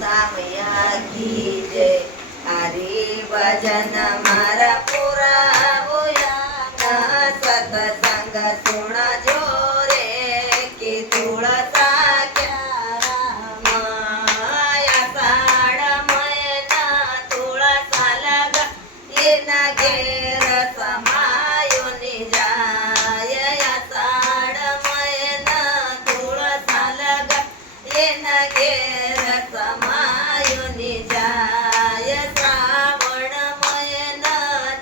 सामया कीजे हरि भजन मारा पूरा होया सत्संग सुन जोरे कि तुळसा माया साड मयना तुळसा लगा येना घेर समायो निजाय साड मयना तुळसा लगा येना घेर समायो निजाय श्रावण मयना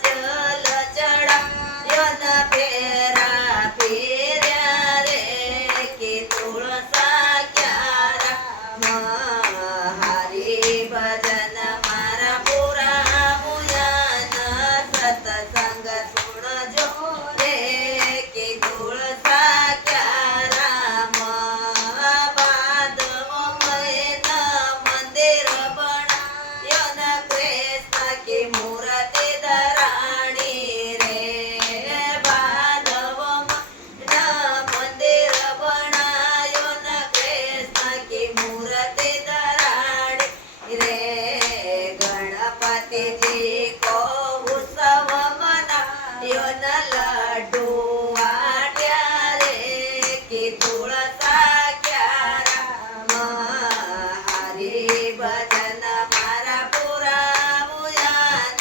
जल चढायो न फेरा फिर्या रे कि तुळसा क्यारा हरि भजन मारा पुरा मुयान सत्संग सुन जो रे कि तुळसा क्यारा बांधव मयन मंदिर बनायो न कृष्ण की मूर्ति धराणी रे बांधव मन मंदिर बनायो न कृष्ण की मूर्ति धराणी रे गणपति जी को उत्सव मनायो न लड्डू वाट्या रे कि तुळसा क्यारा हरि भजन मारा पुरा मुयान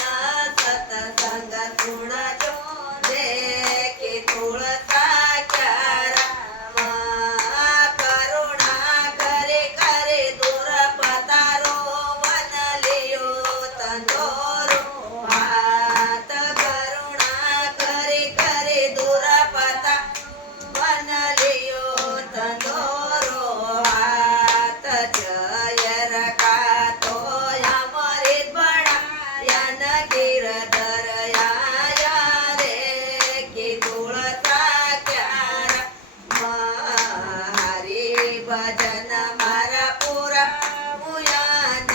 सत्संग सुन जो रे कि तुळसा क्यारा करुणा करे करे दूर पतारो वन लियो तंदोरो हात करुणा करे करे दूर पता वन लियो तंदोरो हात जय रका तो अमृत बनाया न गिरधर आया रे कि तुळसा क्यारा हरि भजन मारा पुरा मुयान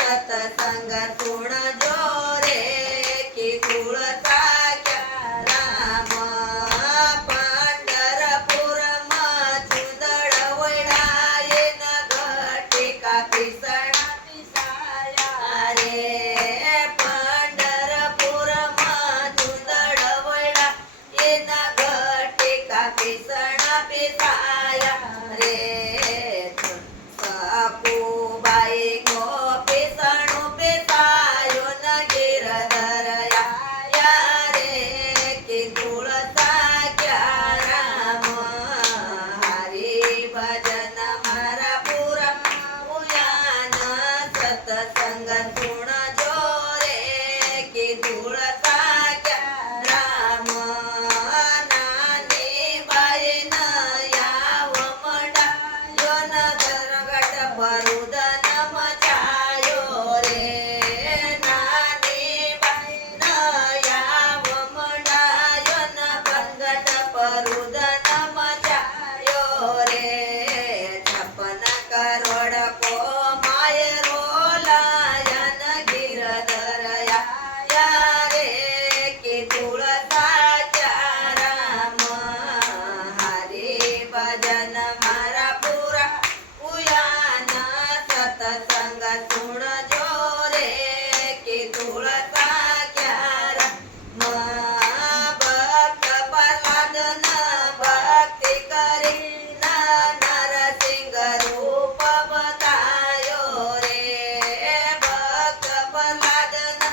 सत्संग सुन जो रे कि तुळसा क्यारा पंढरपूर चुंदड वैडाये न घटिका पिसणा पिसाया रे पंढरपूर चुंदड वैडा ये न घटिका पिसणा पिसाया रे सखूबाई को पिसणू पिसायो न गिरधर आया रे कि तुळसा क्यारा हरि भजन मारा पुरा मुयान सत्संग सुन जो रे कि तुळसा क्यारा नानी बाई न याव मंडायो न धरगट परुदन मचायो रे नानी बाई न याव मंडायो न भंगट परुदन मचायो रे 56 करोड को मायरो लाया न गिरधर आया रे कि तुळसा क्यारा हरि भजन मारा पुरा मुयान सत्संग सुन जो रे कि तुळसा क्यारा भक्त प्रह्लाद न भक्ति करी नरसिंह रूप बतायो रे भक्त प्रह्लाद न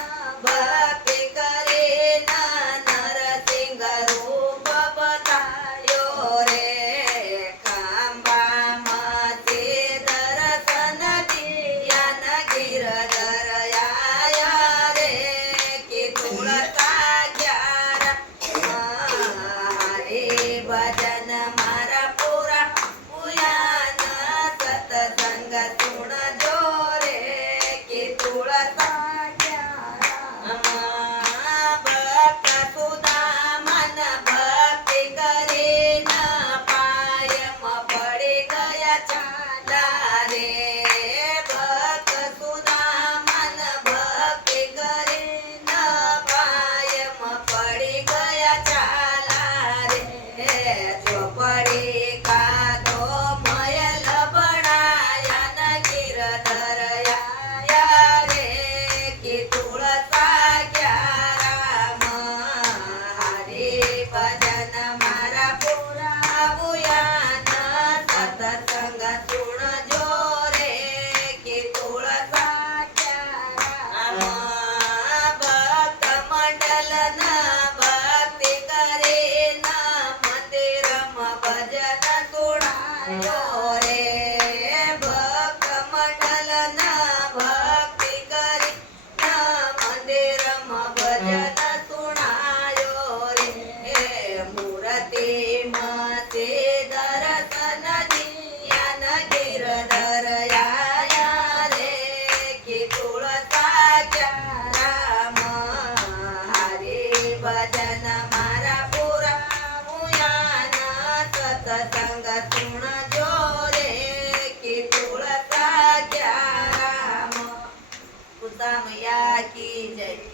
भक्ति करी नरसिंह रूप बतायो रे खांबा मते दर्शन दिया न गिरधर आया रे कि तुळसा क्यारा हरि भजन मारा पुरा मुयान सत्संग सुन जो रे कि तुळसा क्यारा भक्त सुदामन भक्ति करे न पायम पड़ी गया चाला रे भक्त सुदामन भक्ति करे न पायम पड़ी गया चाला रे झोपड़ी का तो मयल बनाया न गिरधर तुळसा मैया की जय.